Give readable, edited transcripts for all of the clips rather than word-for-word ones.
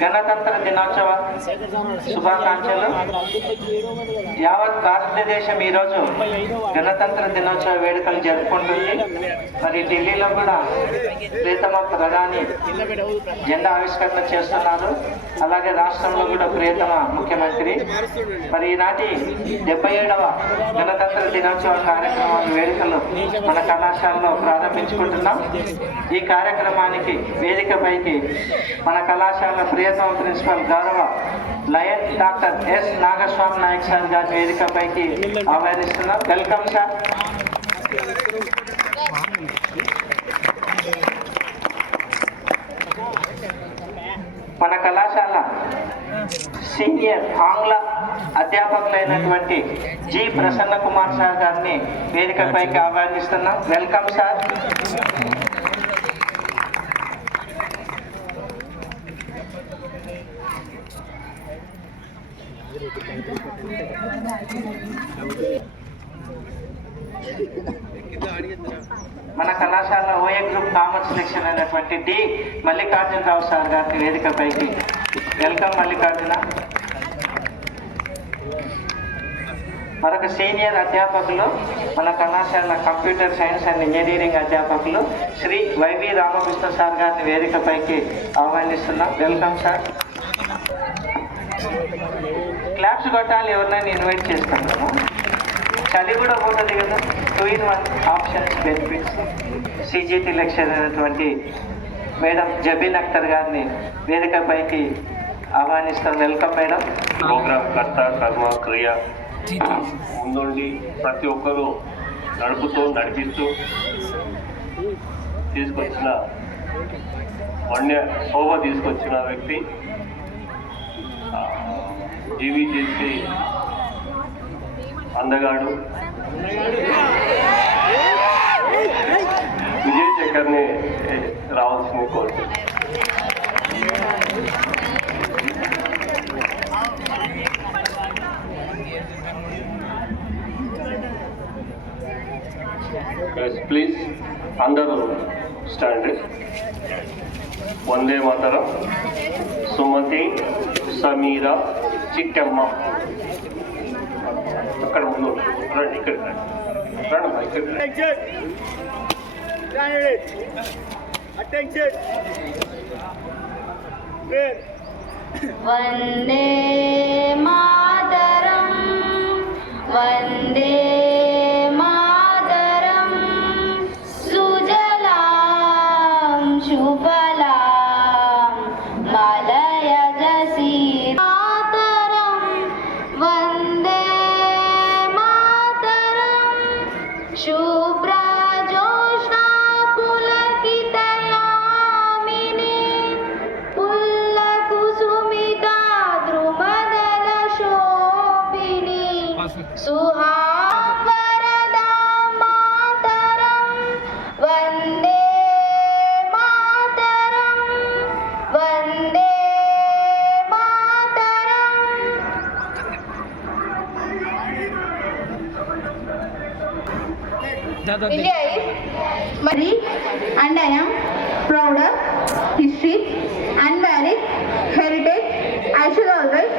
గణతంత్ర దినోత్సవ శుభాకాంక్షలు. యావత్ భారతదేశం ఈరోజు గణతంత్ర దినోత్సవ వేడుకలు జరుపుకుంటుంది. మరి ఢిల్లీలో కూడా ప్రియతమ ప్రధాని జెండా ఆవిష్కరణ చేస్తున్నారు. అలాగే రాష్ట్రంలో కూడా ప్రియతమ ముఖ్యమంత్రి. మరి ఈనాటి 77వ గణతంత్ర దినోత్సవ కార్యక్రమాల వేడుకలు మన కళాశాలలో ప్రారంభించుకుంటున్నాం. ఈ కార్యక్రమానికి వేదికపైకి మన కళాశాల ప్రియతమ ప్రిన్సిపల్ గౌరవ lion doctor S Nagaswamy Naik sir గారి వేదికపైకి ఆహ్వానిస్తున్నాం. Welcome sir. మన కళాశాల సీనియర్ ఆంగ్ల అధ్యాపకులైనటువంటి జి ప్రసన్న కుమార్ సార్ గారిని వేదికపైకి ఆహ్వానిస్తున్నాం. Welcome sir. మన కళాశాల ఓఏ గ్రూప్ కామర్స్ సెక్షన్ అయినటువంటి డి మల్లికార్జునరావు సార్ గారిని వేదికపైకి. వెల్కమ్ మల్లికార్జున. మరొక సీనియర్ అధ్యాపకులు మన కళాశాల కంప్యూటర్ సైన్స్ అండ్ ఇంజనీరింగ్ అధ్యాపకులు శ్రీ వైవి రామకృష్ణ సార్ గారిని వేదికపైకి ఆహ్వానిస్తున్నాం. Welcome sir. క్లాప్స్ కొట్టాలి. ఎవరినైనా ఇన్వైట్ చేస్తాము. చలి కూడా పోతుంది కదా. 2-in-1 options benefits. CGT lecture అయినటువంటి మేడం జబీన్ అఖ్తర్ గారిని వేదికపైకి ఆహ్వానిస్తాం. Welcome madam. ప్రోగ్రామ్ కర్త కర్మ క్రియ ముందుండి ప్రతి ఒక్కరూ నడిపిస్తూ తీసుకొచ్చిన వన్య శోభ తీసుకొచ్చిన వ్యక్తి జీవీజేసి అందగాడు విజయ్ శేఖర్ని రావాల్సింది కోరుతున్నాను. ప్లీజ్ అందరూ స్టాండ్. వందే మాతరం. సుమతి, సమీరా, చిట్టమ్మ అక్కడ ముందు రండి. ఇక్కడ రండి. వందే మాతరం. వందే మాతరం. సుజలాం సుఫలాం మలయజ మాతరం. వందే మాతరం. శుభ్రజోష్ణా పులకితయామిని పుల్లకుసుమితా ద్రుమదల శోభిని సుహావరదా మాతరం. Vande Mataram. Vande Mataram. India is Mari and I am proud of history and marriage heritage. I shall always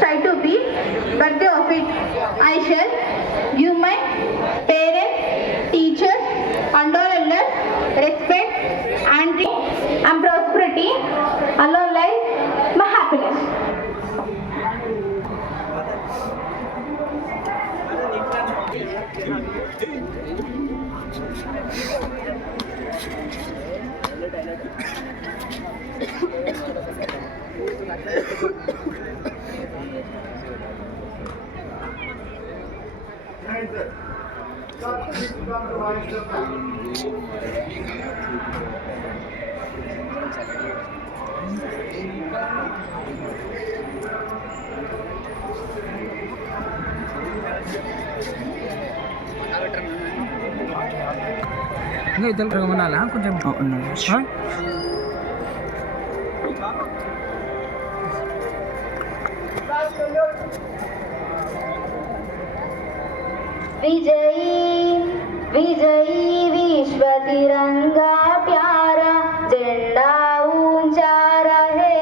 try to be worthy of it. I shall give my parents, teachers and all elders respect and prosperity. Allah life my happiness. Enggak itu kalau mana lah aku jam. Oh no. Hah? विजयी विजयी विश्व तिरंगा प्यारा झंडा ऊंचा रहे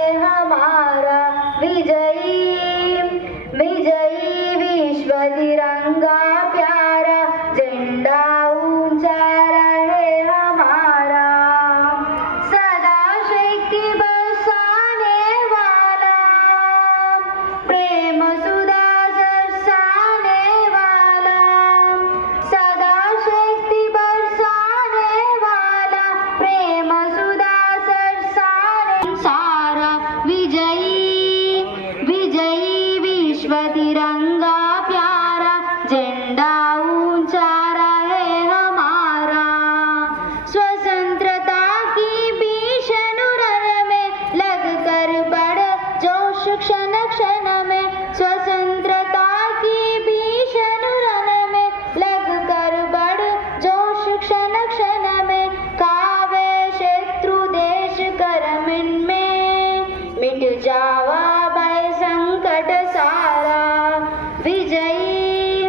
जावा भय संकट सारा, विजयी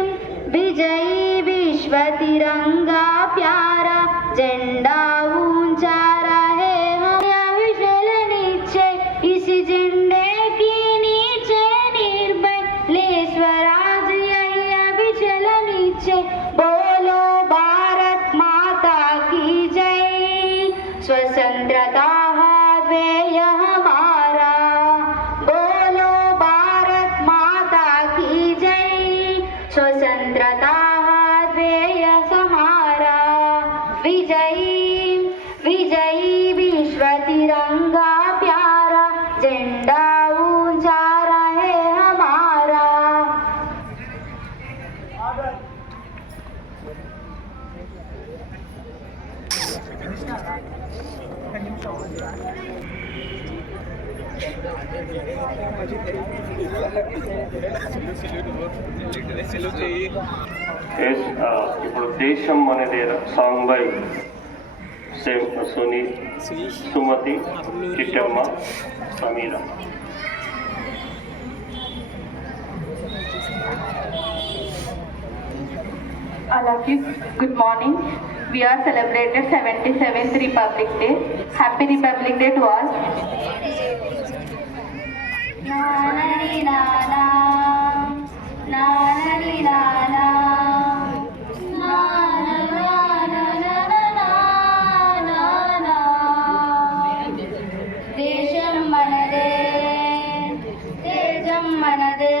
विजयी विश्व तिरंगा प्यारा, झंडा ऊंचा रहे हमारा विजल नीचे, इस झंडे की नीचे निर्भय ले स्वराज यही विजल नीचे, बोलो भारत माता की जय, स्वतंत्रता ध्येय हमारा, बोलो भारत माता की जय, स्वतंत्रता ध्येय हमारा, विजयी विजयी विश्व तिरंगा प्यारा, झंडा ऊंचा रहे हमारा। ఇప్పుడు దేశం అనేది song by Suni, Sumathi, Chittamma, Sameera. All of you, good morning. We are celebrated 77th Republic Day. Happy Republic Day to all. Nanani nana, nanani nana, nana nana nana nana. Desham manade, tejam manade,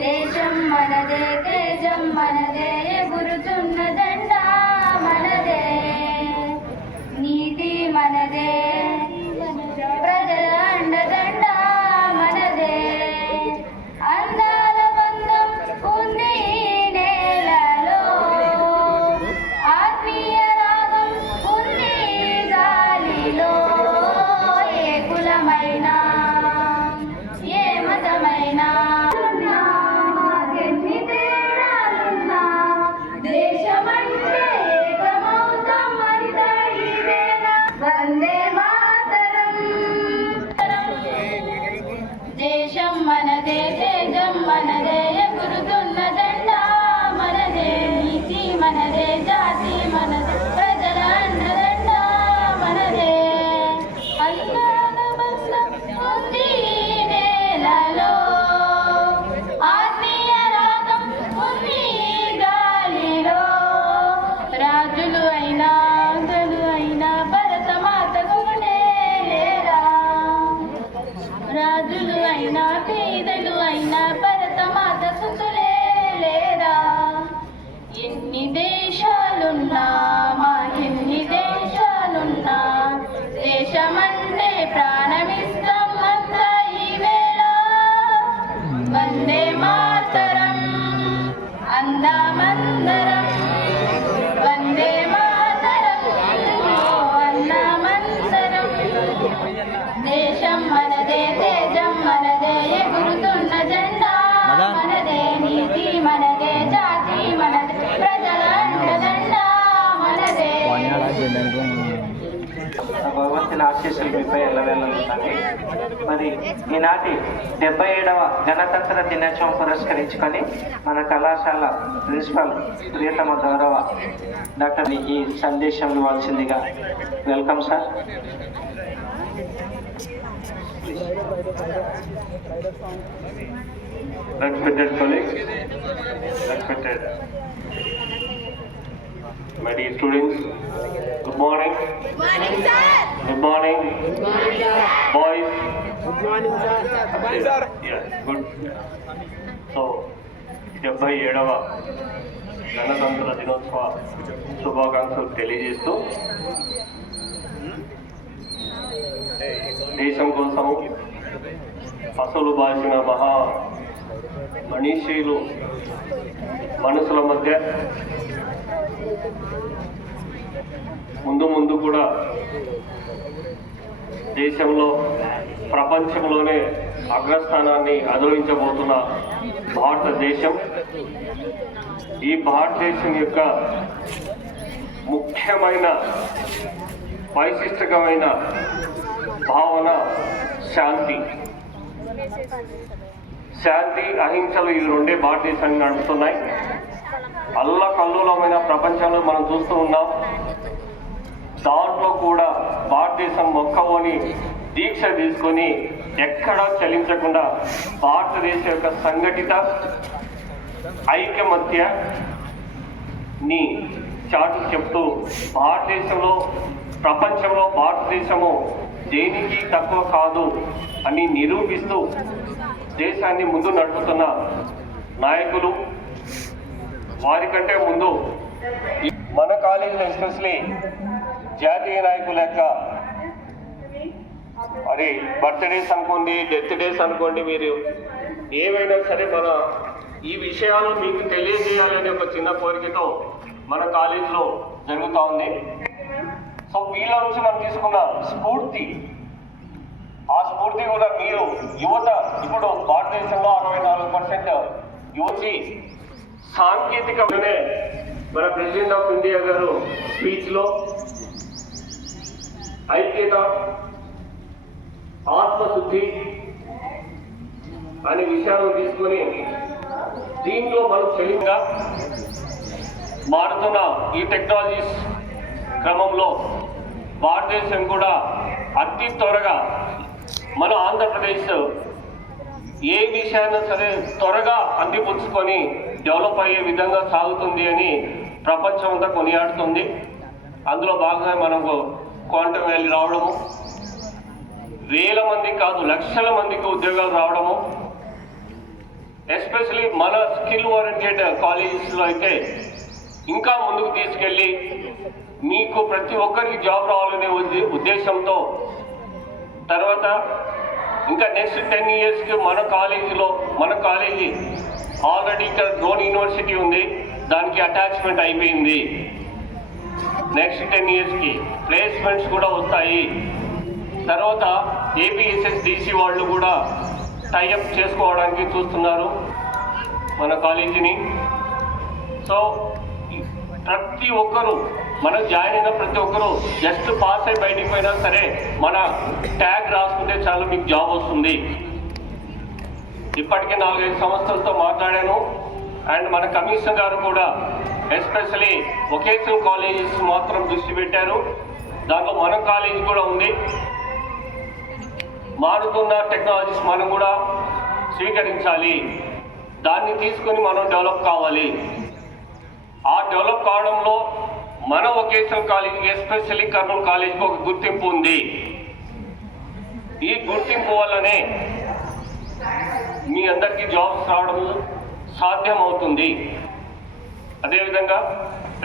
desham manade, tejam manade. గురుతున్న జెండా మనదే, నీతి మనదే, ప్రజల అండదండ మనదే, అందాల బంధం ఉంది నేలలో, ఆత్మీయ రాగం ఉంది గాలిలో, ఏ కులమైనా ఏ మతమైనా దేశమంటే ఏకమౌతం అంతైవేనా, వందే మాతరం. దేశం మనదే, తేజం మనదే, ఎగురుతున్న జెండా మనదే, నీతి మనదే, జాతి మనదే, ప్రజల అండదండ మనదే, అందాల బంధం ఉంది నేలలో, ఆత్మీయ రాగం ఉంది గాలిలో, రాజులు అయినా గలు అయినా భరత మాతకు లేరా, రాజులు అయినా పేదలు అయినా భరత మాత సుతులే లేరా, ఎన్ని దేశాలున్నా మాకెన్ని దేశాలున్నా, దేశమంటే ప్రాణమిస్తాం అంతా ఈవేళ, వందే మాతరం అందామందరం, వందే మాతరం అన్నామందరం. దేశం మనదే, తేజం మనదే, ఎగురుతున్న జెండా మనదే, నీతి మనదే, జాతి మనదే, ప్రజల అండదండ మనదే. భగవంతుని ఆశీస్సులు మీపై ఎల్లవేళలుంటాయి. మరి ఈనాటి 77వ గణతంత్ర దినోత్సవం పురస్కరించుకొని మన కళాశాల ప్రిన్సిపల్ ప్రియతమ గౌరవ డాక్టర్ ఈ సందేశం ఇవ్వాల్సిందిగా welcome sir. Respected colleagues, respected my dear students, good morning. Good morning, sir. Good morning. Good morning, sir. Boys. Good morning, sir. Good morning, sir. Yeah, good. So, 77వ గణతంత్ర దినోత్సవ శుభాకాంక్షలు తెలియజేస్తూ దేశం కోసము అసలు బాసిన మహా మనీషీలు మనసుల మధ్య ముందు కూడా దేశంలో ప్రపంచంలోనే అగ్రస్థానాన్ని అధిరోహించబోతున్న భారతదేశం, ఈ భారతదేశం యొక్క ముఖ్యమైన వైశిష్టకమైన భావన శాంతి అహింసలు ఈ రెండే భారతదేశాన్ని నడుస్తున్నాయి. అల్లకల్లోలమైన ప్రపంచంలో మనం చూస్తూ ఉన్నాం. దాంట్లో కూడా భారతదేశం మొక్కవోని దీక్ష తీసుకొని ఎక్కడా చలించకుండా భారతదేశం యొక్క సంఘటిత ఐకమత్యని చాటు చెప్తూ భారతదేశంలో ప్రపంచంలో భారతదేశము దేనికి తక్కువ కాదు అని నిరూపిస్తూ దేశాన్ని ముందు నడుపుతున్న నాయకులు. వారికంటే ముందు మన కాలేజీలో ఎస్పెషలీ జాతీయ నాయకుల యొక్క మరి బర్త్డేస్ అనుకోండి, డెత్ డేస్ అనుకోండి, మీరు ఏవైనా సరే మన ఈ విషయాలు మీకు తెలియజేయాలనే ఒక చిన్న కోరికతో మన కాలేజీలో జరుగుతూ ఉంది. సో వీళ్ళ నుంచి మనం తీసుకున్న స్ఫూర్తి, ఆ స్ఫూర్తి కూడా మీరు యువత ఇప్పుడు భారతదేశంలో 64% యువతి సాంకేతికమే మన ప్రెసిడెంట్ ఆఫ్ ఇండియా గారు స్పీచ్లో ఐక్యత, ఆత్మశుద్ధి అనే విషయాలను తీసుకొని దీంట్లో మనం చెలింగా మారుతున్న ఈ టెక్నాలజీస్ క్రమంలో భారతదేశం కూడా అతి త్వరగా మన ఆంధ్రప్రదేశ్ ఏ విషయాన్ని సరే త్వరగా అందిపుచ్చుకొని డెవలప్ అయ్యే విధంగా సాగుతుంది అని ప్రపంచం అంతా కొనియాడుతుంది. అందులో భాగంగా మనకు క్వాంటమ్ వ్యాలీ రావడము, వేల మంది కాదు లక్షల మందికి ఉద్యోగాలు రావడము, ఎస్పెషలీ మన స్కిల్ ఓరియంటెడ్ కాలేజెస్లో అయితే ఇంకా ముందుకు తీసుకెళ్ళి మీకు ప్రతి ఒక్కరికి జాబ్ రావాలనే ఉద్దేశంతో తర్వాత ఇంకా నెక్స్ట్ 10 yearsకి మన కాలేజీ ఆల్రెడీ ఇక్కడ డ్రోన్ యూనివర్సిటీ ఉంది, దానికి అటాచ్మెంట్ అయిపోయింది. నెక్స్ట్ 10 yearsకి ప్లేస్మెంట్స్ కూడా వస్తాయి. తర్వాత APSSDC వాళ్ళు కూడా టైఅప్ చేసుకోవడానికి చూస్తున్నారు మన కాలేజీని. సో ప్రతి ఒక్కరూ మనం జాయిన్ అయిన ప్రతి ఒక్కరూ జస్ట్ పాస్ అయి బయటికి పోయినా సరే మన ట్యాగ్ రాసుకుంటే చాలు మీకు జాబ్ వస్తుంది. ఇప్పటికే 4-5 సంస్థలతో మాట్లాడాను. అండ్ మన కమిషనర్ గారు కూడా ఎస్పెషలీ వొకేషనల్ కాలేజెస్ మాత్రం దృష్టి పెట్టారు. దాంట్లో మన కాలేజీ కూడా ఉంది. మారుతున్న టెక్నాలజీస్ మనం కూడా స్వీకరించాలి, దాన్ని తీసుకొని మనం డెవలప్ కావాలి. ఆ డెవలప్ కావడంలో మన వొకేషనల్ కాలేజీకి ఎస్పెషల్లీ కర్నూలు కాలేజీకి ఒక గుర్తింపు ఉంది. ఈ గుర్తింపు వల్లనే మీ అందరికీ జాబ్స్ రావడం సాధ్యమవుతుంది. అదేవిధంగా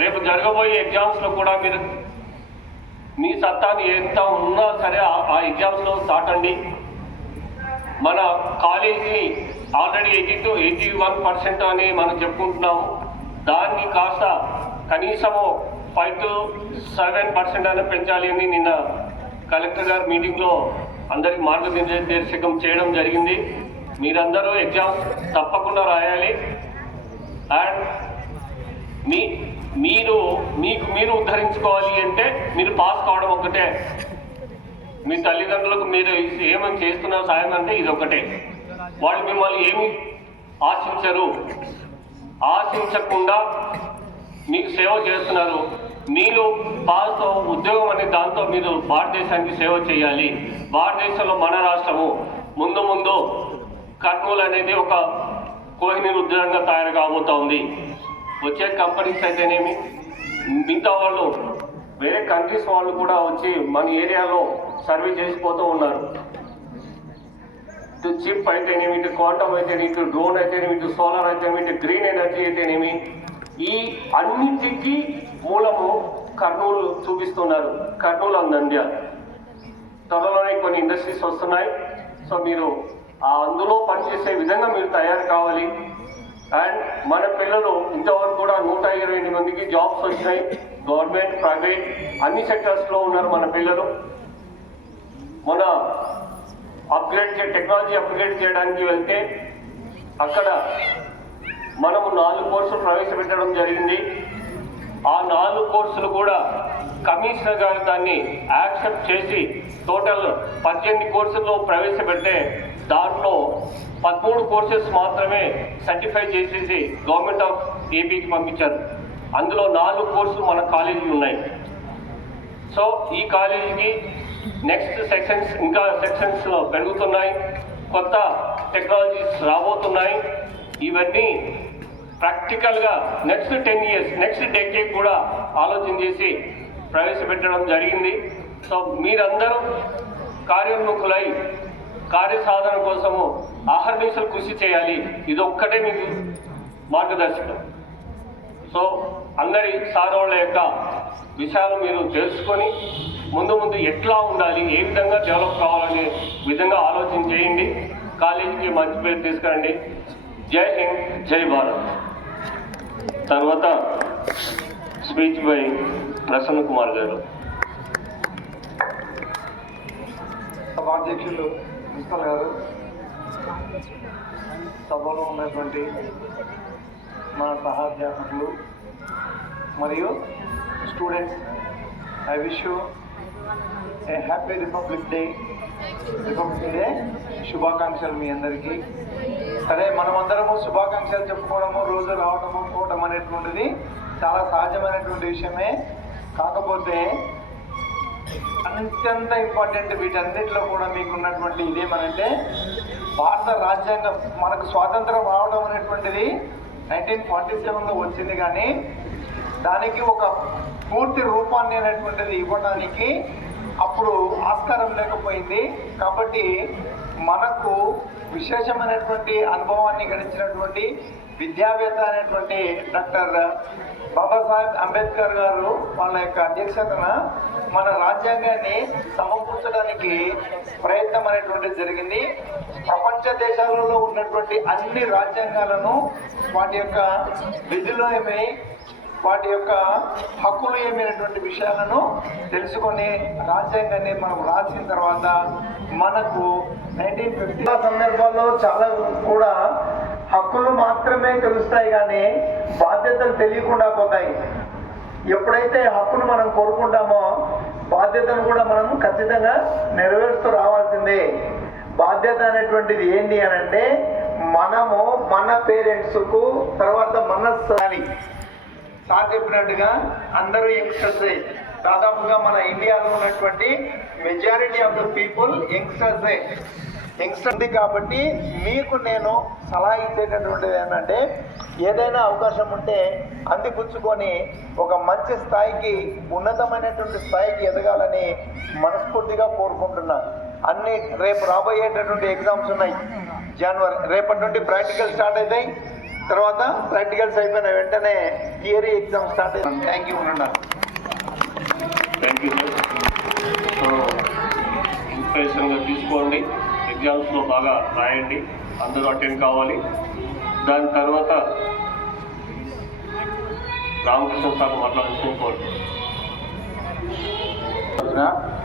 రేపు జరగబోయే ఎగ్జామ్స్లో కూడా మీరు మీ సత్తాన్ని ఎంత ఉన్నా సరే ఆ ఎగ్జామ్స్లో దాటండి. మన కాలేజీ ఆల్రెడీ 81% అని మనం చెప్పుకుంటున్నాము. దాన్ని కాస్త కనీసము 5 to 7% అయినా పెంచాలి అని నిన్న కలెక్టర్ గారు మీటింగ్లో అందరికి మార్గనిర్దేశకం చేయడం జరిగింది. మీరందరూ ఎగ్జామ్స్ తప్పకుండా రాయాలి. అండ్ మీరు ఉద్ధరించుకోవాలి అంటే మీరు పాస్ కావడం ఒకటే. మీ తల్లిదండ్రులకు మీరు ఏమని చేస్తున్నారు సాయం అంటే ఇది ఒకటే. వాళ్ళు మిమ్మల్ని ఏమి ఆశించకుండా మీకు సేవ చేస్తున్నారు. మీరు పాస్ ఉద్యోగం అనే దాంతో మీరు భారతదేశానికి సేవ చేయాలి. భారతదేశంలో మన రాష్ట్రము ముందు కర్నూలు అనేది ఒక కోహినూర్ ఉద్యోగంగా తయారు కాబోతా ఉంది. వచ్చే కంపెనీస్ అయితేనేమి, మిగతా వాళ్ళు వేరే కంట్రీస్ వాళ్ళు కూడా వచ్చి మన ఏరియాలో సర్వే చేసిపోతూ ఉన్నారు. ఇటు చిప్ అయితేనేమి, ఇటు క్వాంటమ్ అయితేనేమి, ఇటు డ్రోన్ అయితేనేమి, ఇటు సోలార్ అయితేనేమి, ఇటు గ్రీన్ ఎనర్జీ అయితేనేమి, ఈ అన్నిటికీ మూలము కర్నూలు చూపిస్తున్నారు. కర్నూలు అండ్ నంద్యాల త్వరలోనే కొన్ని ఇండస్ట్రీస్ వస్తున్నాయి. సో మీరు అందులో పనిచేసే విధంగా మీరు తయారు కావాలి. అండ్ మన పిల్లలు ఇంతవరకు కూడా 128 మందికి జాబ్స్ వచ్చినాయి. గవర్నమెంట్, ప్రైవేట్ అన్ని సెక్టర్స్లో ఉన్నారు మన పిల్లలు. మన టెక్నాలజీ అప్గ్రేడ్ చేయడానికి వెళ్తే అక్కడ మనము 4 కోర్సులు ప్రవేశపెట్టడం జరిగింది. ఆ 4 కోర్సులు కూడా కమిషనర్ గారు దాన్ని యాక్సెప్ట్ చేసి టోటల్ 18 కోర్సుల్లో ప్రవేశపెడితే దాంట్లో 13 కోర్సెస్ మాత్రమే సర్టిఫై చేసేసి గవర్నమెంట్ ఆఫ్ ఏపీకి పంపించారు. అందులో 4 కోర్సులు మన కాలేజీలు ఉన్నాయి. సో ఈ కాలేజీకి నెక్స్ట్ సెక్షన్స్ ఇంకా సెక్షన్స్లో పెరుగుతున్నాయి, కొత్త టెక్నాలజీస్ రాబోతున్నాయి. ఇవన్నీ ప్రాక్టికల్గా నెక్స్ట్ 10 years నెక్స్ట్ డెకేడ్ కూడా ఆలోచన చేసి ప్రవేశపెట్టడం జరిగింది. సో మీరందరూ కార్యోన్ముఖులై కార్యసాధన కోసము అహర్నిశలు కృషి చేయాలి. ఇది ఒక్కటే మీకు మార్గదర్శకం. సో అందరి సారోళ్ళ యొక్క విషయాలు మీరు తెలుసుకొని ముందు ఎట్లా ఉండాలి, ఏ విధంగా డెవలప్ కావాలనే విధంగా ఆలోచన చేయండి. కాలేజీకి మంచి పేరు తీసుకురండి. జై హింద్, జై భారత్. తర్వాత స్పీచ్ బై ప్రసన్న కుమార్ గారు. సభాధ్యక్షులు ప్రిన్సిపల్ గారు, సభలో ఉన్నటువంటి మన సహాధ్యాపకులు మరియు students, I wish you A happy republic day శుభాకాంక్షలు మీ అందరికీ. సరే, మనమందరము శుభాకాంక్షలు చెప్పుకోవడము, రోజు రావడము పోవడం అనేటువంటిది చాలా సహజమైనటువంటి విషయమే. కాకపోతే అత్యంత ఇంపార్టెంట్ వీటన్నిటిలో కూడా మీకు ఉన్నటువంటి ఇదేమనంటే, భారత రాజ్యాంగం మనకు స్వాతంత్రం రావడం అనేటువంటిది 1947లో వచ్చింది, కానీ దానికి ఒక పూర్తి రూపాన్ని అనేటువంటిది ఇవ్వడానికి అప్పుడు ఆస్కారం లేకపోయింది. కాబట్టి మనకు విశేషమైనటువంటి అనుభవాన్ని గడించినటువంటి విద్యావేత్త అనేటువంటి డాక్టర్ బాబాసాహెబ్ అంబేద్కర్ గారు వాళ్ళ యొక్క అధ్యక్షతన మన రాజ్యాంగాన్ని సమకూర్చడానికి ప్రయత్నం అనేటువంటిది జరిగింది. ప్రపంచ దేశాలలో ఉన్నటువంటి అన్ని రాజ్యాంగాలను వాటి యొక్క విధులు ఏమి, వాటి యొక్క హక్కులు ఏమైనటువంటి విషయాలను తెలుసుకొని రాజ్యాంగాన్ని మనం రాసిన తర్వాత మనకు 1950 సందర్భాల్లో చాలా కూడా హక్కులు మాత్రమే తెలుస్తాయి, కానీ బాధ్యతలు తెలియకుండా పోతాయి. ఎప్పుడైతే హక్కును మనం కోరుకుంటామో బాధ్యతను కూడా మనం ఖచ్చితంగా నెరవేరుస్తూ రావాల్సిందే. బాధ్యత అనేటువంటిది ఏంటి అని అంటే, మనము మన పేరెంట్స్కు తర్వాత మన సార్ చెప్పినట్టుగా అందరూ యంగ్స్టర్సే. దాదాపుగా మన ఇండియాలో ఉన్నటువంటి మెజారిటీ ఆఫ్ ద పీపుల్ యంగ్స్టర్సే. యంగ్స్టర్ ఉంది కాబట్టి మీకు నేను సలహా ఇచ్చేటటువంటిది ఏంటంటే, ఏదైనా అవకాశం ఉంటే అందిపుచ్చుకొని ఒక మంచి స్థాయికి, ఉన్నతమైనటువంటి స్థాయికి ఎదగాలని మనస్ఫూర్తిగా కోరుకుంటున్నాను. అన్ని రేపు రాబోయేటటువంటి ఎగ్జామ్స్ ఉన్నాయి. జనవరి రేపటి నుండి ప్రాక్టికల్ స్టార్ట్ అవుతాయి. తర్వాత ప్రాక్టికల్స్ అయిపోయిన వెంటనే థియరీ ఎగ్జామ్ స్టార్ట్ అవుతుంది. Thank you. Thank you sir. So ఇన్స్పిరేషన్గా తీసుకోండి, ఎగ్జామ్స్లో బాగా రాయండి, అందరూ అటెండ్ కావాలి. దాని తర్వాత రామకృష్ణ సార్ మాట్లాడుకోవాలి.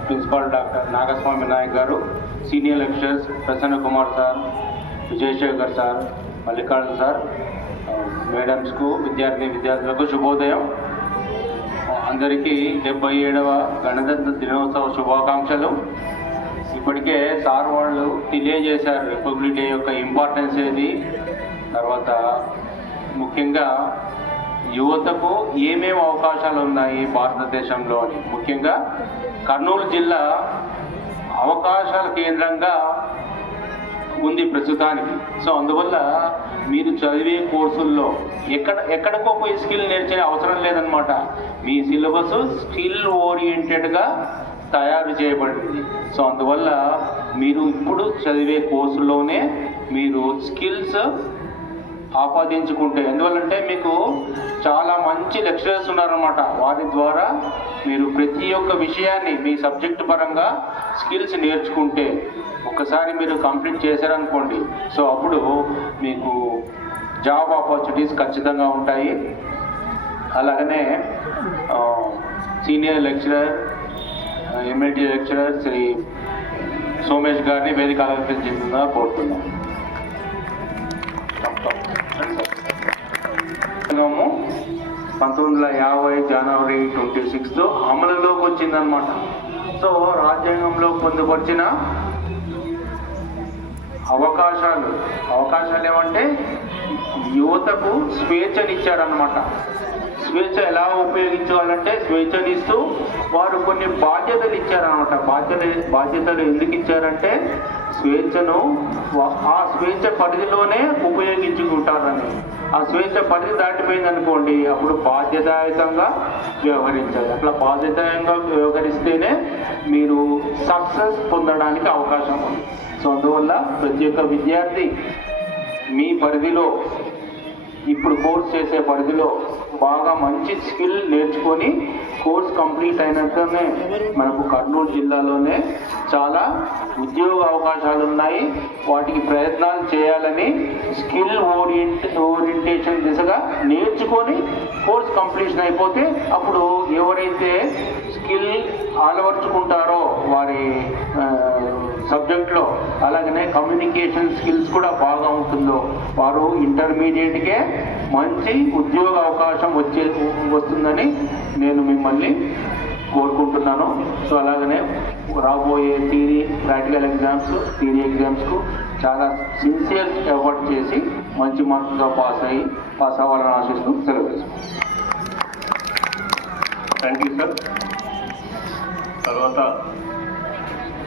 Principal doctor Nagaswamy Nayak garu, senior lecturers Prasanna Kumar sir, Vijayasekhar sir, Mallikarjuna sir, మేడమ్స్కు, విద్యార్థులకు శుభోదయం. అందరికీ 77వ గణతంత్ర దినోత్సవ శుభాకాంక్షలు. ఇప్పటికే సార్ వాళ్ళు తెలియజేశారు రిపబ్లిక్ డే యొక్క ఇంపార్టెన్స్ ఏది, తర్వాత ముఖ్యంగా యువతకు ఏమేమి అవకాశాలు ఉన్నాయి భారతదేశంలో అని. ముఖ్యంగా కర్నూలు జిల్లా అవకాశాల కేంద్రంగా ఉంది ప్రస్తుతానికి. సో అందువల్ల మీరు చదివే కోర్సుల్లో ఎక్కడికో పోయి స్కిల్ నేర్చే అవసరం లేదనమాట. మీ సిలబస్ స్కిల్ ఓరియంటెడ్గా తయారు చేయబడింది. సో అందువల్ల మీరు ఇప్పుడు చదివే కోర్సులోనే మీరు స్కిల్స్ ఆపాదించుకుంటే, ఎందువల్లంటే మీకు చాలా మంచి లెక్చరర్స్ ఉన్నారన్నమాట. వారి ద్వారా మీరు ప్రతి ఒక్క విషయాన్ని మీ సబ్జెక్ట్ పరంగా స్కిల్స్ నేర్చుకుంటే, ఒక్కసారి మీరు కంప్లీట్ చేశారనుకోండి, సో అప్పుడు మీకు జాబ్ ఆపర్చునిటీస్ ఖచ్చితంగా ఉంటాయి. అలాగనే senior lecturer, MLT lecturer Shri Somesh గారిని వేదిక అలంకరించిందిగా కోరుతున్నాం. 1950 జనవరి 26 అమలులోకి వచ్చిందనమాట. సో రాజ్యాంగంలో పొందుపరిచిన అవకాశాలు ఏమంటే యువతకు స్వేచ్ఛనిచ్చారనమాట. స్వేచ్ఛ ఎలా ఉపయోగించాలంటే స్వేచ్ఛనిస్తూ వారు కొన్ని బాధ్యతలు ఇచ్చారనమాట. బాధ్యతలు ఎందుకు ఇచ్చారంటే స్వేచ్ఛను ఆ స్వేచ్ఛ పరిధిలోనే ఉపయోగించుకుంటారని. ఆ స్వేచ్ఛ పరిధి దాటిపోయింది అనుకోండి, అప్పుడు బాధ్యతాయుతంగా వ్యవహరించాలి. అట్లా బాధ్యతాయుతంగా వ్యవహరిస్తేనే మీరు సక్సెస్ పొందడానికి అవకాశం ఉంది. సో అందువల్ల ప్రతి ఒక్క విద్యార్థి మీ పరిధిలో ఇప్పుడు కోర్స్ చేసే పరిధిలో బాగా మంచి స్కిల్ నేర్చుకొని కోర్స్ కంప్లీట్ అయినాకనే మనకు కర్నూలు జిల్లాలోనే చాలా ఉద్యోగ అవకాశాలు ఉన్నాయి. వాటికి ప్రయత్నాలు చేయాలని స్కిల్ ఓరియంటేషన్ దిశగా నేర్చుకొని కోర్స్ కంప్లీషన్ అయిపోతే అప్పుడు ఎవరైతే స్కిల్ అలవర్చుకుంటారో వారి సబ్జెక్ట్లో, అలాగనే కమ్యూనికేషన్ స్కిల్స్ కూడా బాగా ఉంటుందో వారు ఇంటర్మీడియట్కే మంచి ఉద్యోగ అవకాశం వస్తుందని నేను మిమ్మల్ని కోరుకుంటున్నాను. సో అలాగనే రాబోయే ప్రాక్టికల్ ఎగ్జామ్స్కు చాలా సిన్సియర్ ఎఫర్ట్ చేసి మంచి మార్కుగా పాస్ అవ్వాలని ఆశిస్తూ సెలవు. Thank you sir. తర్వాత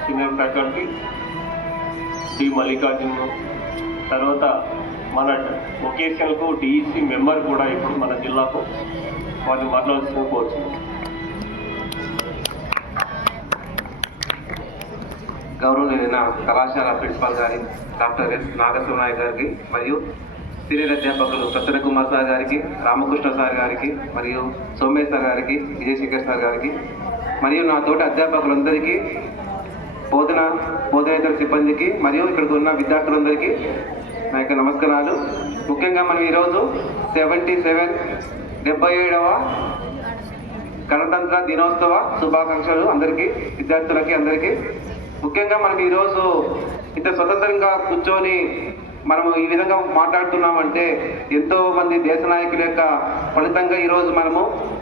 సీనియర్ ఫ్యాకల్టీ డి మల్లికార్జున్, తర్వాత మన వొకేషనల్కు డిఈసి మెంబర్ కూడా ఇప్పుడు మన జిల్లాకు వాళ్ళు మాట్లాడాల్సిన కోరుతున్నాం. గౌరవనీయులైన కళాశాల ప్రిన్సిపాల్ గారి డాక్టర్ ఎస్ నాగేశ్వర నాయక్ గారికి, మరియు సీనియర్ అధ్యాపకులు ప్రసన్న కుమార్ సార్ గారికి, రామకృష్ణ సార్ గారికి, మరియు సోమేష్ సార్ గారికి, విజయశేఖర్ సార్ గారికి, మరియు నా తోటి అధ్యాపకులందరికీ, బోధనేతర సిబ్బందికి, మరియు ఇక్కడికి ఉన్న విద్యార్థులందరికీ నా యొక్క నమస్కారాలు. ముఖ్యంగా మనం ఈరోజు 77వ గణతంత్ర దినోత్సవ శుభాకాంక్షలు అందరికీ, విద్యార్థులకి అందరికీ. ముఖ్యంగా మనం ఈరోజు ఇంత స్వతంత్రంగా కూర్చొని మనము ఈ విధంగా మాట్లాడుతున్నామంటే ఎంతో మంది దేశ నాయకుల యొక్క ఫలితంగా ఈరోజు మనము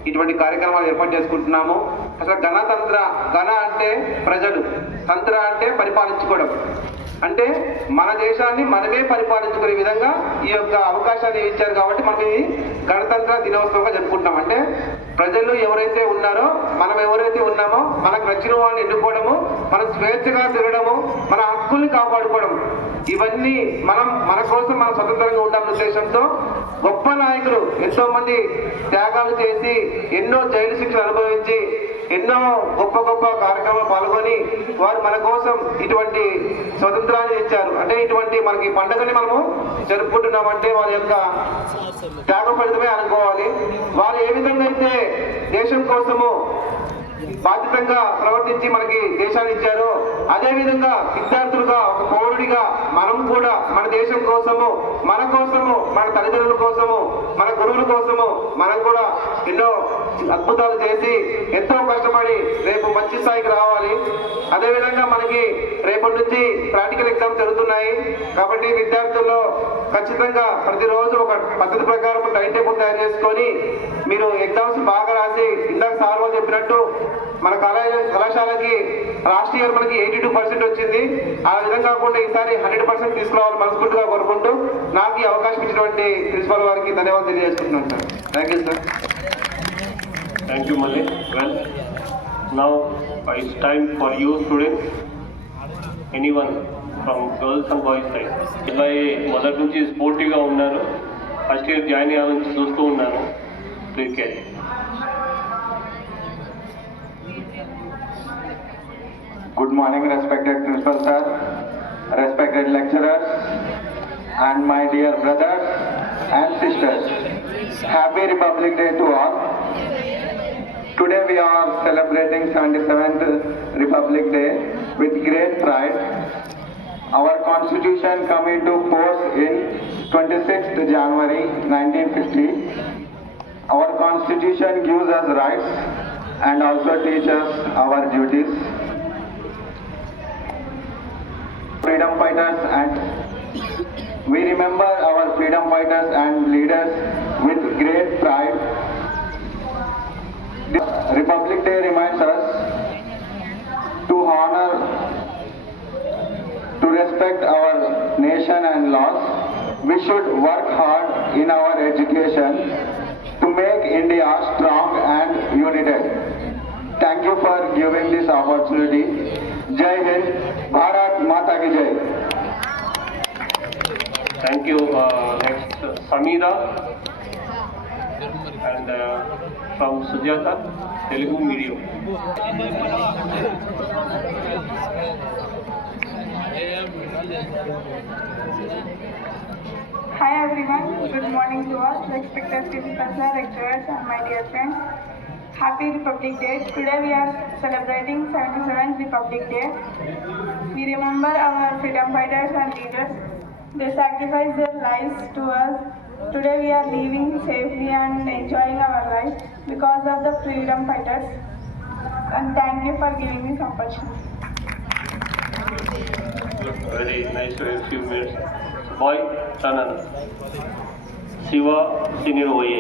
ఇటువంటి కార్యక్రమాలు ఏర్పాటు చేసుకుంటున్నాము. అసలు గణ అంటే ప్రజలు, తంత్ర అంటే పరిపాలించుకోవడం, అంటే మన దేశాన్ని మనమే పరిపాలించుకునే విధంగా ఈ యొక్క అవకాశాన్ని ఇచ్చారు. కాబట్టి మనం ఇది గణతంత్ర దినోత్సవంగా జరుపుకుంటున్నాం. అంటే ప్రజలు ఎవరైతే ఉన్నారో, మనం ఎవరైతే ఉన్నామో, మనకు నచ్చిన వాళ్ళని ఎన్నుకోవడము, మనం స్వేచ్ఛగా తిరగడము, మన హక్కుల్ని కాపాడుకోవడం, ఇవన్నీ మన కోసం మనం స్వతంత్రంగా ఉండాలనే ఉద్దేశంతో గొప్ప నాయకులు ఎంతో మంది త్యాగాలు చేసి, ఎన్నో జైలు శిక్షలు అనుభవించి, ఎన్నో గొప్ప కార్యక్రమాలు పాల్గొని వారు మన కోసం ఇటువంటి స్వతంత్రాన్ని ఇచ్చారు. అంటే ఇటువంటి మనకి పండుగని మనము జరుపుకుంటున్నామంటే వారి యొక్క త్యాగ ఫలితమే అనుకోవాలి. వారు ఏ విధంగా అయితే దేశం కోసము బాధ్యతంగా ప్రవర్తించి మనకి దేశాన్ని ఇచ్చారో, అదేవిధంగా విద్యార్థులుగా, ఒక పౌరుడిగా మనం కూడా మన దేశం కోసము, మన తల్లిదండ్రుల కోసము, మన గురువుల కోసము మనం కూడా ఎన్నో అద్భుతాలు చేసి ఎంతో కష్టపడి రేపు మంచి స్థాయికి రావాలి. అదేవిధంగా మనకి రేపటి నుంచి ప్రాక్టికల్ ఎగ్జామ్స్ జరుగుతున్నాయి. కాబట్టి విద్యార్థుల్లో ఖచ్చితంగా ప్రతిరోజు ఒక పద్ధతి ప్రకారం టైం టేబుల్ తయారు చేసుకొని మీరు ఎగ్జామ్స్ బాగా రాసి, ఇందాక సార్ వాళ్ళు చెప్పినట్టు మన కళాశాలకి లాస్ట్ ఇయర్ మనకి 82% వచ్చింది. ఆ విధంగా కాకుండా ఈసారి 100% తీసుకురావాలి మనస్ఫూర్తిగా కోరుకుంటూ నాకు ఈ అవకాశం ఇచ్చినటువంటి ప్రిన్సిపల్ వారికి ధన్యవాదాలు తెలియజేసుకుంటున్నాను sir. Thank you sir. Thank you మళ్ళీ. Well, now it's time for you students, anyone from girls and boys side. అబ్బాయి మొదటి నుంచి స్పోర్టివ్గా ఉన్నారు, ఫస్ట్ ఇయర్ జాయిన్ అయ్యాలని చూస్తూ ఉన్నాను. Please carry. Good morning, respected principal sir, respected lecturers, and my dear brothers and sisters. Happy Republic Day to all. Today we are celebrating 77th Republic Day with great pride. Our constitution came into force in 26th January 1950. Our constitution gives us rights and also teaches our duties. Freedom fighters, and we remember our freedom fighters and leaders with great pride. Republic Day reminds us to honor, to respect our nation and laws. We should work hard in our education to make India strong and united. Thank you for giving this opportunity. Jai Hind, Bharat Mata ki Jai. Thank you. Next, Samira and from Sujata, Telugu Medium. Hi everyone, good morning to all, respected principals, lecturers and my dear friends. Happy Republic Day. Today we are celebrating 77th Republic Day. We remember our freedom fighters and leaders. They sacrificed their lives to us. Today we are living safely and enjoying our life because of the freedom fighters. And thank you for giving me this opportunity. Very nice to have few minutes. Boy, Tanan. Siva, Senior OA.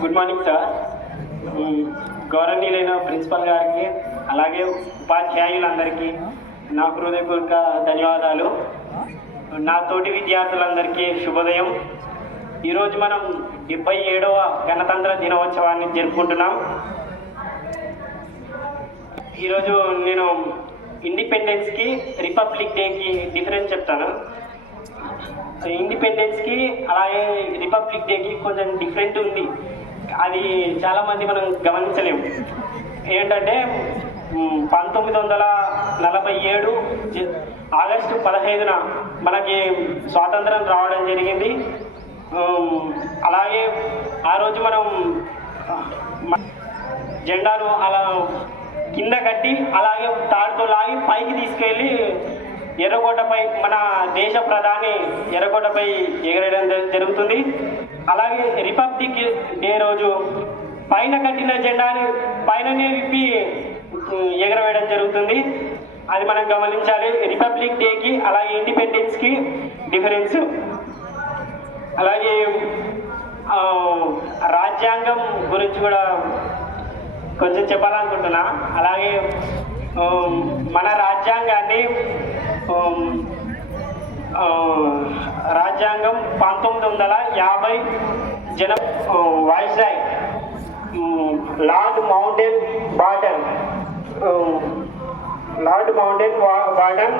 Good morning sir. గౌరవనీయులైన principal గారికి అలాగే ఉపాధ్యాయులందరికీ నా హృదయపూర్వక ధన్యవాదాలు. నా తోటి విద్యార్థులందరికీ శుభోదయం. ఈరోజు మనం 77వ గణతంత్ర దినోత్సవాన్ని జరుపుకుంటున్నాం. ఈరోజు నేను ఇండిపెండెన్స్కి రిపబ్లిక్ డేకి డిఫరెన్స్ చెప్తాను. ఇండిపెండెన్స్కి అలాగే రిపబ్లిక్ డేకి కొంచెం డిఫరెంట్ ఉంది. అది చాలామంది మనం గమనించలేము. ఏంటంటే 1947 ఆగస్టు 15న మనకి స్వాతంత్రం రావడం జరిగింది. అలాగే ఆ రోజు మనం జెండాను అలా కింద కట్టి అలాగే తాడుతో లాగి పైకి తీసుకెళ్ళి ఎర్రకోటపై మన దేశ ప్రధాని ఎర్రకోటపై ఎగరేయడం జరుగుతుంది. అలాగే రిపబ్లిక్ డే రోజు పైన కట్టిన జెండాని పైననే విప్పి ఎగరవేయడం జరుగుతుంది. అది మనం గమనించాలి. రిపబ్లిక్ డేకి అలాగే ఇండిపెండెన్స్కి డిఫరెన్స్. అలాగే రాజ్యాంగం గురించి కూడా కొంచెం చెప్పాలనుకుంటున్నా. అలాగే మన రాజ్యాంగం 1950 వైస్రాయ్ లార్డ్ మౌంటెన్ బాటన్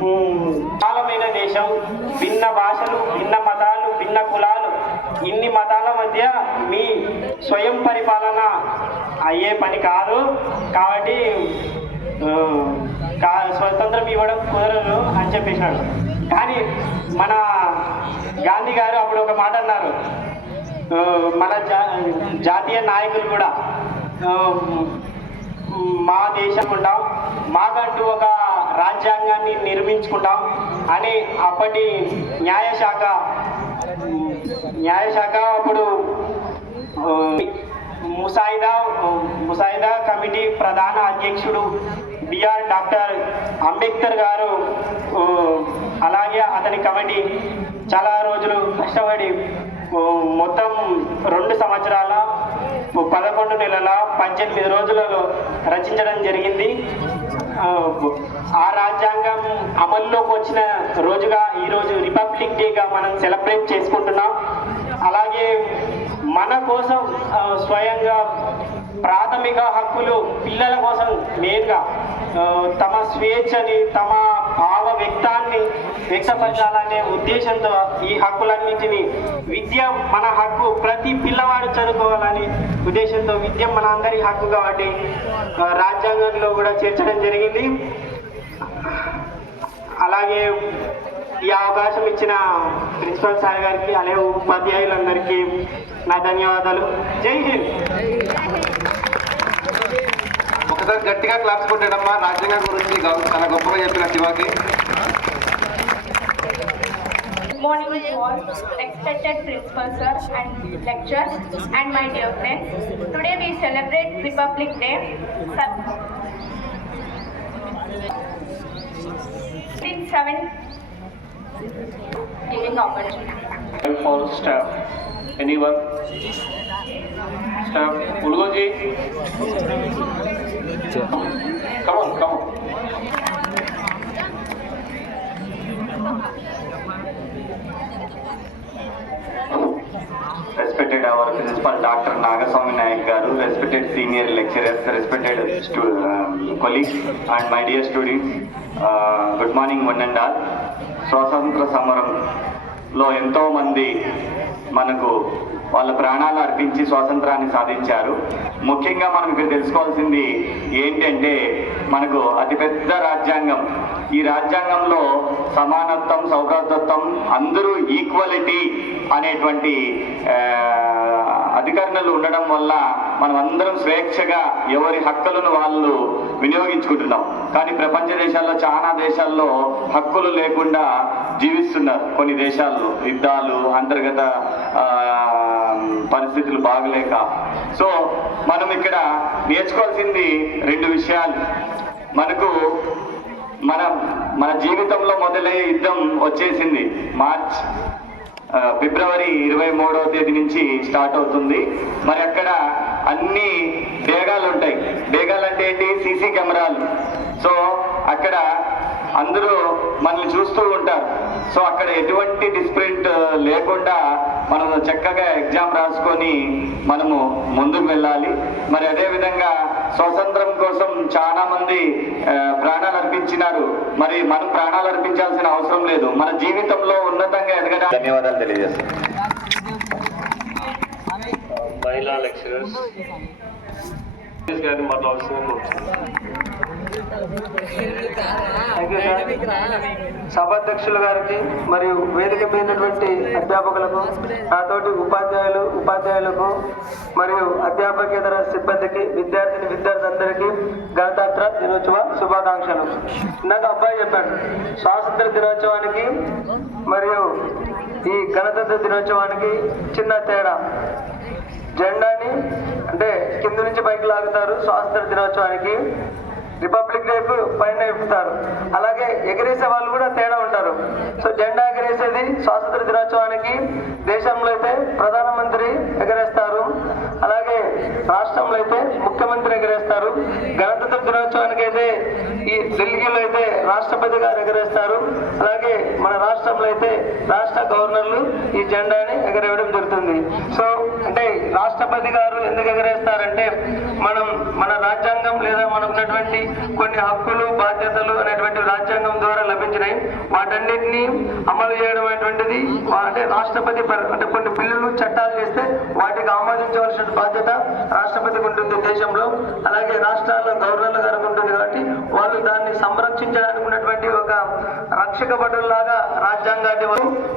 విశాలమైన దేశం, భిన్న భాషలు, భిన్న మతాలు, భిన్న కులాలు, ఇన్ని మతాల మధ్య మీ స్వయం పరిపాలన అయ్యే పని కాదు. కాబట్టి స్వతంత్రం ఇవ్వడం కుదరదు అని చెప్పేసినాడు. కానీ మన గాంధీ గారు అప్పుడు ఒక మాట అన్నారు. మన జాతీయ నాయకులు కూడా మా దేశం ఉంటాం, మాకంటూ ఒక రాజ్యాంగాన్ని నిర్మించుకుంటాం అని అప్పటి న్యాయశాఖ అప్పుడు ముసాయిదా కమిటీ ప్రధాన అధ్యక్షుడు డాక్టర్ అంబేద్కర్ గారు అలాగే అతని కమిటీ చాలా రోజులు కష్టపడి మొత్తం 2 సంవత్సరాల 11 నెలల 18 రోజులలో రచించడం జరిగింది. ఆ రాజ్యాంగం అమల్లోకి వచ్చిన రోజుగా ఈరోజు రిపబ్లిక్ డేగా మనం సెలబ్రేట్ చేసుకుంటున్నాం. అలాగే మన కోసం స్వయంగా ప్రాథమిక హక్కులు పిల్లల కోసం మెయిన్గా తమ స్వేచ్ఛని, తమ భావ వ్యక్తపరచాలనే ఉద్దేశంతో ఈ హక్కులన్నింటినీ విద్య మన హక్కు, ప్రతి పిల్లవాడు చదువుకోవాలని ఉద్దేశంతో విద్య మన అందరి హక్కు కాబట్టి రాజ్యాంగంలో కూడా చేర్చడం జరిగింది. అలాగే ఈ అవకాశం ఇచ్చిన ప్రిన్సిపల్ సార్ గారికి అలాగే ఉపాధ్యాయులందరికీ నా ధన్యవాదాలు. జై హింద్. ఒకసారి గట్టిగా క్లాప్స్ కొట్టడమ్మా రాజ్యాంగం గురించి చాలా గొప్పగా చెప్పిన శివాకి. Good morning to all, respected principal sir and lecturers and my dear friends. Today we celebrate Republic Day. 7 giving opportunity. For staff. Anyone? Staff, Ulgoji? Come on. Respected our principal Dr. Nagaswamy Nayak garu, respected senior lecturers, respected colleagues and my dear students, good morning one and all. స్వాతంత్ర సమరంలో ఎంతో మంది మనకు వాళ్ళ ప్రాణాలు అర్పించి స్వాతంత్రాన్ని సాధించారు. ముఖ్యంగా మనం ఇక్కడ తెలుసుకోవాల్సింది ఏంటంటే మనకు అతిపెద్ద రాజ్యాంగం, ఈ రాజ్యాంగంలో సమానత్వం, సౌభ్రాతత్వం, అందరూ ఈక్వాలిటీ అనేటువంటి అధికరణలు ఉండడం వల్ల మనం అందరం స్వేచ్ఛగా ఎవరి హక్కులను వాళ్ళు వినియోగించుకుంటున్నాం. కానీ ప్రపంచ దేశాల్లో చాలా దేశాల్లో హక్కులు లేకుండా జీవిస్తున్నారు. కొన్ని దేశాల్లో యుద్ధాలు, అంతర్గత పరిస్థితులు బాగలేక. సో మనం ఇక్కడ నేర్చుకోవాల్సింది 2 విషయాలు. మనకు మన జీవితంలో మొదలయ్యే యుద్ధం వచ్చేసింది. ఫిబ్రవరి 23వ తేదీ నుంచి స్టార్ట్ అవుతుంది. మరి అక్కడ అన్ని డేగాలు ఉంటాయి. డేగాలు అంటే ఏంటి? సీసీ కెమెరాలు. సో అక్కడ అందరూ మనల్ని చూస్తూ ఉంటారు. సో అక్కడ ఎటువంటి డిస్ప్రింట్ లేకుండా మనం చక్కగా ఎగ్జామ్ రాసుకొని మనము ముందుకు వెళ్ళాలి. మరి అదేవిధంగా స్వాతంత్రం కోసం చాలా మంది ప్రాణాలు అర్పించినారు. మరి మనం ప్రాణాలు అర్పించాల్సిన అవసరం లేదు. మన జీవితంలో ఉన్నతంగా ఎదగడానికి ధన్యవాదాలు తెలియజేస్తాను. మహిళా లెక్చరర్స్ గారిని మాట్లాడాల్సింది సభాధ్యక్షుల గారికి మరియు వేదిక మీదటువంటి అధ్యాపకులకు, నాతోటి ఉపాధ్యాయులకు మరియు అధ్యాపకేతర సిబ్బందికి, విద్యార్థులందరికీ గణతంత్ర దినోత్సవ శుభాకాంక్షలు. నాకు అబ్బాయి చెప్పాడు, స్వాతంత్ర దినోత్సవానికి మరియు ఈ గణతంత్ర దినోత్సవానికి చిన్న తేడా. జెండాని అంటే కింద నుంచి పైకి లాగుతారు స్వాతంత్ర దినోత్సవానికి, రిపబ్లిక్ డేకు పైన ఎప్పుతారు. అలాగే ఎగరేసే వాళ్ళు కూడా తేడా ఉంటారు. సో జెండా ఎగరేసేది స్వాతంత్ర దినోత్సవానికి దేశంలో అయితే ప్రధానమంత్రి ఎగరేస్తారు, అలాగే రాష్ట్రంలో అయితే ముఖ్యమంత్రి ఎగరేస్తారు. గణతంత్ర దినోత్సవానికి అయితే ఈ ఢిల్లీలో అయితే రాష్ట్రపతి గారు ఎగరేస్తారు. అలాగే మన రాష్ట్రంలో అయితే రాష్ట్ర గవర్నర్లు ఈ జెండాని ఎగరేయడం జరుగుతుంది. సో అంటే రాష్ట్రపతి గారు ఎందుకు ఎగరేస్తారంటే మన రాజ్యాంగం లేదా మనకున్నటువంటి కొన్ని హక్కులు, బాధ్యతలు అనేటువంటి రాజ్యాంగం ద్వారా లభించినాయి. వాటన్నిటినీ అమలు చేయడం అనేటువంటిది అంటే రాష్ట్రపతి అంటే కొన్ని బిల్లులు, చట్టాలు చేస్తే వాటికి ఆమోదించవలసిన బాధ్యత రాష్ట్రపతికి ఉంటుంది దేశంలో. అలాగే రాష్ట్రాల్లో గవర్నర్ల గారికి ఉంటుంది. కాబట్టి వాళ్ళు దాన్ని సంరక్షించడానికి ఉన్నటువంటి ఒక రక్షక భటుల్లాగా రాజ్యాంగాన్ని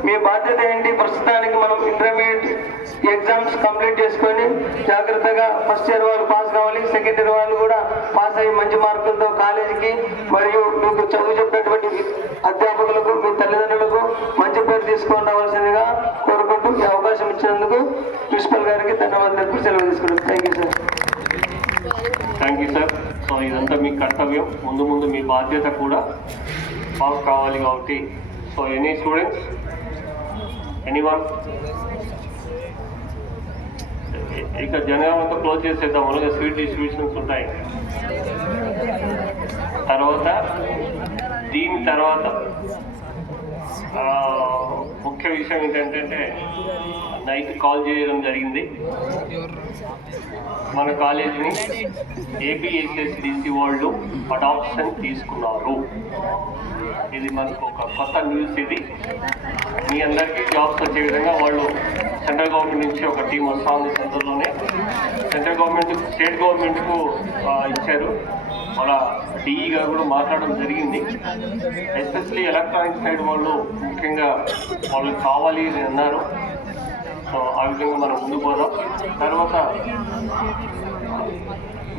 మీ బాధ్యత ఏంటి? ప్రస్తుతానికి మనం ఇంటర్మీడియట్ ఎగ్జామ్స్ కంప్లీట్ చేసుకొని జాగ్రత్తగా ఫస్ట్ ఇయర్ వాళ్ళు పాస్ కావాలి, సెకండ్ ఇయర్ వాళ్ళు కూడా పాస్ అయ్యి మంచి మార్కులతో కాలేజీకి మరియు మీకు చదువు చెప్పినటువంటి అధ్యాపకులకు, మీ తల్లిదండ్రులకు మంచి పేరు తీసుకొని రావాల్సిందిగా కోరుకుంటూ ఈ అవకాశం ఇచ్చినందుకు ప్రిన్సిపల్ గారికి ధన్యవాదాలు సెలవు తీసుకుంటాం. Thank you sir. సో ఇదంతా మీ కర్తవ్యం, ముందు మీ బాధ్యత కూడా పాస్ కావాలి కాబట్టి. So any students, anyone? ఇక జనగామంతో క్లోజ్ చేసేద్దాం. అలాగే స్వీట్ డిస్ట్రిబ్యూషన్స్ ఉంటాయి. దీని తర్వాత ముఖ్య విషయం ఏంటంటే నైట్ కాల్ చేయడం జరిగింది. మన కాలేజీని ఏపీఎస్ఎస్డిసి వాళ్ళు అడాప్షన్ తీసుకున్నారు. ఇది మనకు ఒక కొత్త న్యూస్. ఇది మీ అందరికీ జాబ్స్ వచ్చే విధంగా వాళ్ళు సెంట్రల్ గవర్నమెంట్ నుంచి ఒక టీం వస్తూ ఉంది. తొందరలోనే సెంట్రల్ గవర్నమెంట్ స్టేట్ గవర్నమెంట్కు ఇచ్చారు. వాళ్ళ డిఈ గారు కూడా మాట్లాడడం జరిగింది. ఎస్పెషల్లీ ఎలక్ట్రానిక్ సైడ్ వాళ్ళు ముఖ్యంగా వాళ్ళకి కావాలి అని అన్నారు. సో ఆ విధంగా మనం ముందు పోదాం. తర్వాత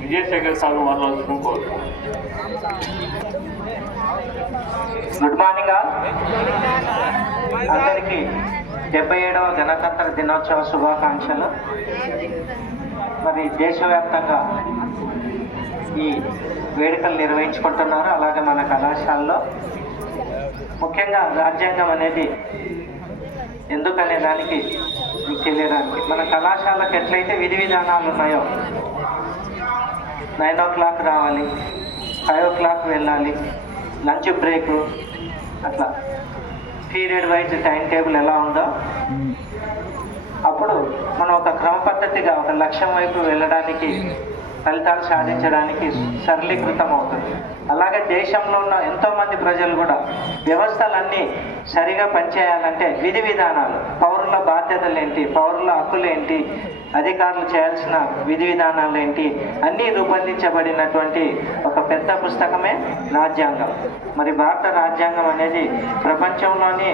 విజయశేఖర్ సార్ మాట్లాడుతూ కోరుతున్నాం. గుడ్ మార్నింగ్ అందరికీ 77వ గణతంత్ర దినోత్సవ శుభాకాంక్షలు. మరి దేశవ్యాప్తంగా ఈ వేడుకలు నిర్వహించుకుంటున్నారు. అలాగే మన కళాశాలలో ముఖ్యంగా రాజ్యాంగం అనేది ఎందుకనే దానికి మీకు తెలియడానికి. మన కళాశాలకు ఎట్లయితే విధి విధానాలు ఉన్నాయో 9 o'clock రావాలి, 5 o'clock వెళ్ళాలి, లంచ్ బ్రేకు, అట్లా పీరియడ్ వైజ్ టైం టేబుల్ ఎలా ఉందో అప్పుడు మనం ఒక క్రమ పద్ధతిగా ఒక లక్ష్యం వైపు వెళ్ళడానికి, ఫలితాలు సాధించడానికి సరళీకృతం అవుతుంది. అలాగే దేశంలో ఉన్న ఎంతోమంది ప్రజలు కూడా వ్యవస్థలన్నీ సరిగా పనిచేయాలంటే విధి విధానాలు, పౌరుల బాధ్యతలు ఏంటి, పౌరుల హక్కులు ఏంటి, అధికారులు చేయాల్సిన విధి విధానాలు ఏంటి అన్నీ రూపొందించబడినటువంటి ఒక పెద్ద పుస్తకమే రాజ్యాంగం. మరి భారత రాజ్యాంగం అనేది ప్రపంచంలోని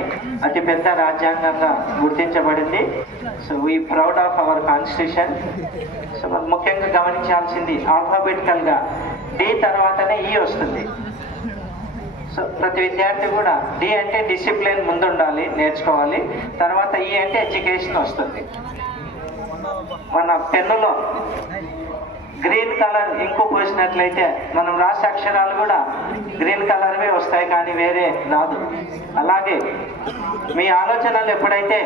అతిపెద్ద రాజ్యాంగంగా గుర్తించబడింది. So we proud of our constitution. So ముఖ్యంగా గమనించాల్సింది ఆల్ఫాబెటికల్గా డి తర్వాతనే ఈ వస్తుంది. సో ప్రతి విద్యార్థి కూడా డి అంటే డిసిప్లిన్ ముందు ఉండాలి, నేర్చుకోవాలి, తర్వాత ఈ అంటే ఎడ్యుకేషన్ వస్తుంది. మన పెన్నులో గ్రీన్ కలర్ ఇంకు పోసినట్లయితే మనం రాసే అక్షరాలు కూడా గ్రీన్ కలర్వే వస్తాయి, కానీ వేరే రాదు. అలాగే మీ ఆలోచనలు ఎప్పుడైతే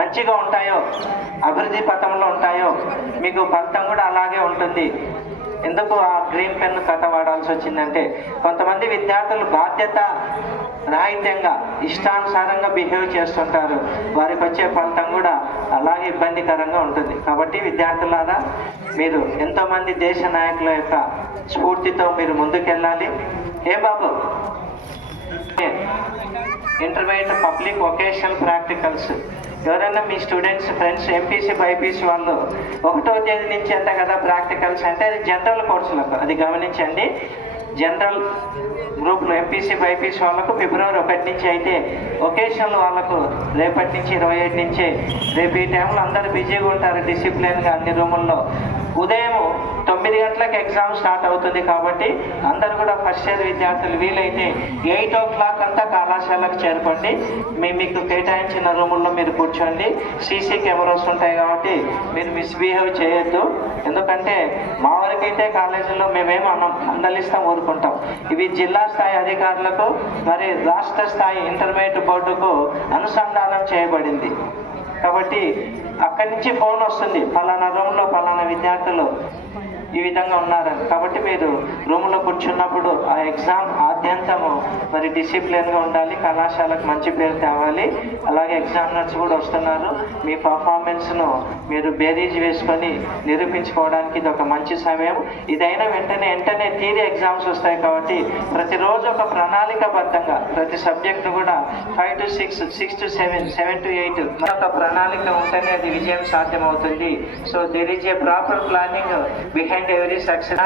మంచిగా ఉంటాయో, అభివృద్ధి పథంలో ఉంటాయో, మీకు ఫలితం కూడా అలాగే ఉంటుంది. ఎందుకు ఆ గ్రీన్ పెన్ కథ వాడాల్సి వచ్చిందంటే కొంతమంది విద్యార్థులు బాధ్యత రాహిత్యంగా ఇష్టానుసారంగా బిహేవ్ చేస్తుంటారు, వారికి వచ్చే ఫలితం కూడా అలాగే ఇబ్బందికరంగా ఉంటుంది. కాబట్టి విద్యార్థులారా, మీరు ఎంతోమంది దేశ నాయకుల యొక్క స్ఫూర్తితో మీరు ముందుకెళ్ళాలి. ఏ బాబు, ఇంటర్మీడియట్ పబ్లిక్ వొకేషనల్ ప్రాక్టికల్స్ ఎవరైనా మీ స్టూడెంట్స్ ఫ్రెండ్స్ ఎంపీసీ బైపీసీ వాళ్ళు 1వ తేదీ నుంచి అంత కదా ప్రాక్టికల్స్ అంటే అది జనరల్ కోర్సులకు, అది గమనించండి. జనరల్ గ్రూప్లో ఎంపీసీ బైపీసీ వాళ్ళకు ఫిబ్రవరి 1 నుంచి అయితే వొకేషనల్ వాళ్ళకు రేపటి నుంచి 27 నుంచే. రేపు ఈ టైంలో అందరూ బిజీగా ఉంటారు డిసిప్లిన్గా అన్ని రూముల్లో. ఉదయం 9 గంటలకు ఎగ్జామ్ స్టార్ట్ అవుతుంది కాబట్టి అందరూ కూడా ఫస్ట్ ఇయర్ విద్యార్థులు వీలైతే 8 o'clock అంతా కళాశాలకు చేరుకోండి. మీకు కేటాయించిన రూముల్లో మీరు కూర్చోండి. సీసీ కెమెరాస్ ఉంటాయి కాబట్టి మీరు మిస్బిహేవ్ చేయొద్దు. ఎందుకంటే మా వరకైతే కాలేజీలో మేమేమో మందలిస్తాం, ఊరుకుంటాం. ఇవి జిల్లా స్థాయి అధికారులకు మరి రాష్ట్ర స్థాయి ఇంటర్మీడియట్ బోర్డుకు అనుసంధానం చేయబడింది. కాబట్టి అక్కడి నుంచి ఫోన్ వస్తుంది, ఫలానా రూమ్లో ఫలానా విద్యార్థులు ఈ విధంగా ఉన్నారని. కాబట్టి మీరు రూమ్లో కూర్చున్నప్పుడు ఆ ఎగ్జామ్ ఆద్యంతము మరి డిసిప్లిన్గా ఉండాలి, కళాశాలకు మంచి పేరు తేవాలి. అలాగే ఎగ్జామినర్స్ కూడా వస్తున్నారు, మీ పర్ఫార్మెన్స్ను మీరు బేరీజ్ వేసుకొని నిరూపించుకోవడానికి ఇది ఒక మంచి సమయం. ఇదైనా వెంటనే థియరీ ఎగ్జామ్స్ వస్తాయి కాబట్టి ప్రతిరోజు ఒక ప్రణాళికబద్ధంగా ప్రతి సబ్జెక్టు కూడా 5 to 6, 6 to 7, 7 to 8 ఒక ప్రణాళిక ఉంటేనే అది విజయం సాధ్యమవుతుంది. So there is a proper planning behind every success.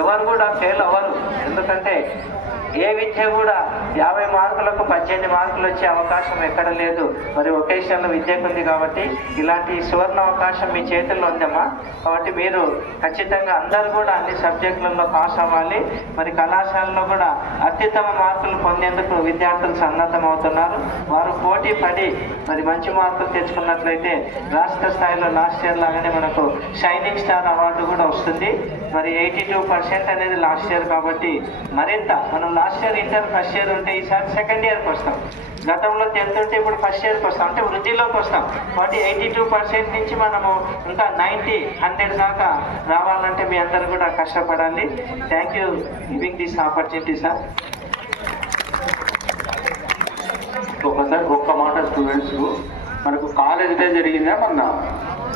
ఎవరు కూడా ఫెయిల్ అవ్వరు, ఎందుకంటే ఏ విద్య కూడా 50 మార్కులకు 18 మార్కులు వచ్చే అవకాశం ఎక్కడ లేదు. మరి వొకేషనల్ విద్యకు ఉంది కాబట్టి ఇలాంటి సువర్ణ అవకాశం మీ చేతుల్లో ఉందమ్మా. కాబట్టి మీరు ఖచ్చితంగా అందరూ కూడా అన్ని సబ్జెక్టులలో పాస్ అవ్వాలి. మరి కళాశాలలో కూడా అత్యుత్తమ మార్కులు పొందేందుకు విద్యార్థులు సన్నద్ధం అవుతున్నారు. వారు పోటీ పడి మరి మంచి మార్కులు తెచ్చుకున్నట్లయితే రాష్ట్ర స్థాయిలో లాస్ట్ ఇయర్ లాగానే మనకు షైనింగ్ స్టార్ అవార్డు కూడా వస్తుంది. మరి 82% అనేది లాస్ట్ ఇయర్ కాబట్టి మరింత మనం last year inter first year ఉంటే ఈసారి సెకండ్ ఇయర్కి వస్తాం. గతంలో 10th ఉంటే ఇప్పుడు ఫస్ట్ ఇయర్కి వస్తాం, అంటే వృద్ధిలోకి వస్తాం. కాబట్టి 82% నుంచి మనము ఇంకా 90, 100 దాకా రావాలంటే మీ అందరూ కూడా కష్టపడాలి. Thank you giving this opportunity sir. ఒకసారి ఒక్క మాట స్టూడెంట్స్కు, మనకు కాలేజ్ డే జరిగిందా మొన్న?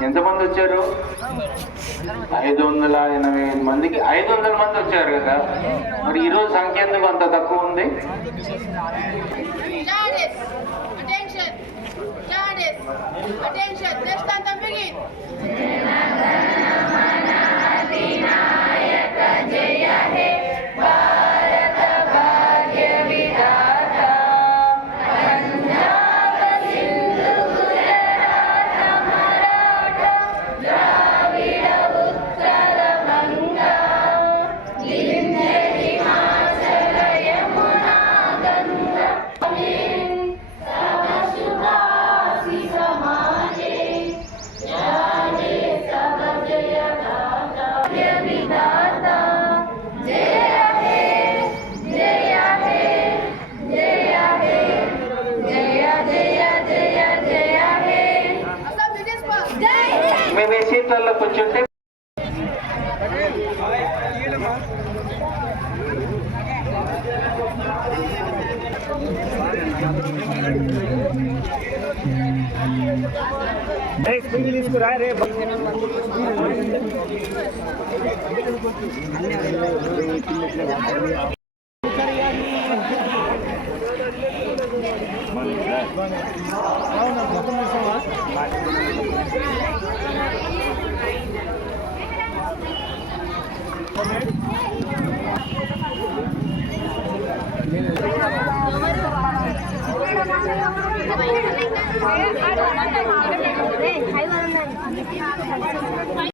ఎంతమంది వచ్చారు? 585 మందికి 500 మంది వచ్చారు కదా. మరి ఈరోజు సంఖ్య ఎందుకు అంత తక్కువ ఉంది? Jai సీట్లలో కూర్చుంటే I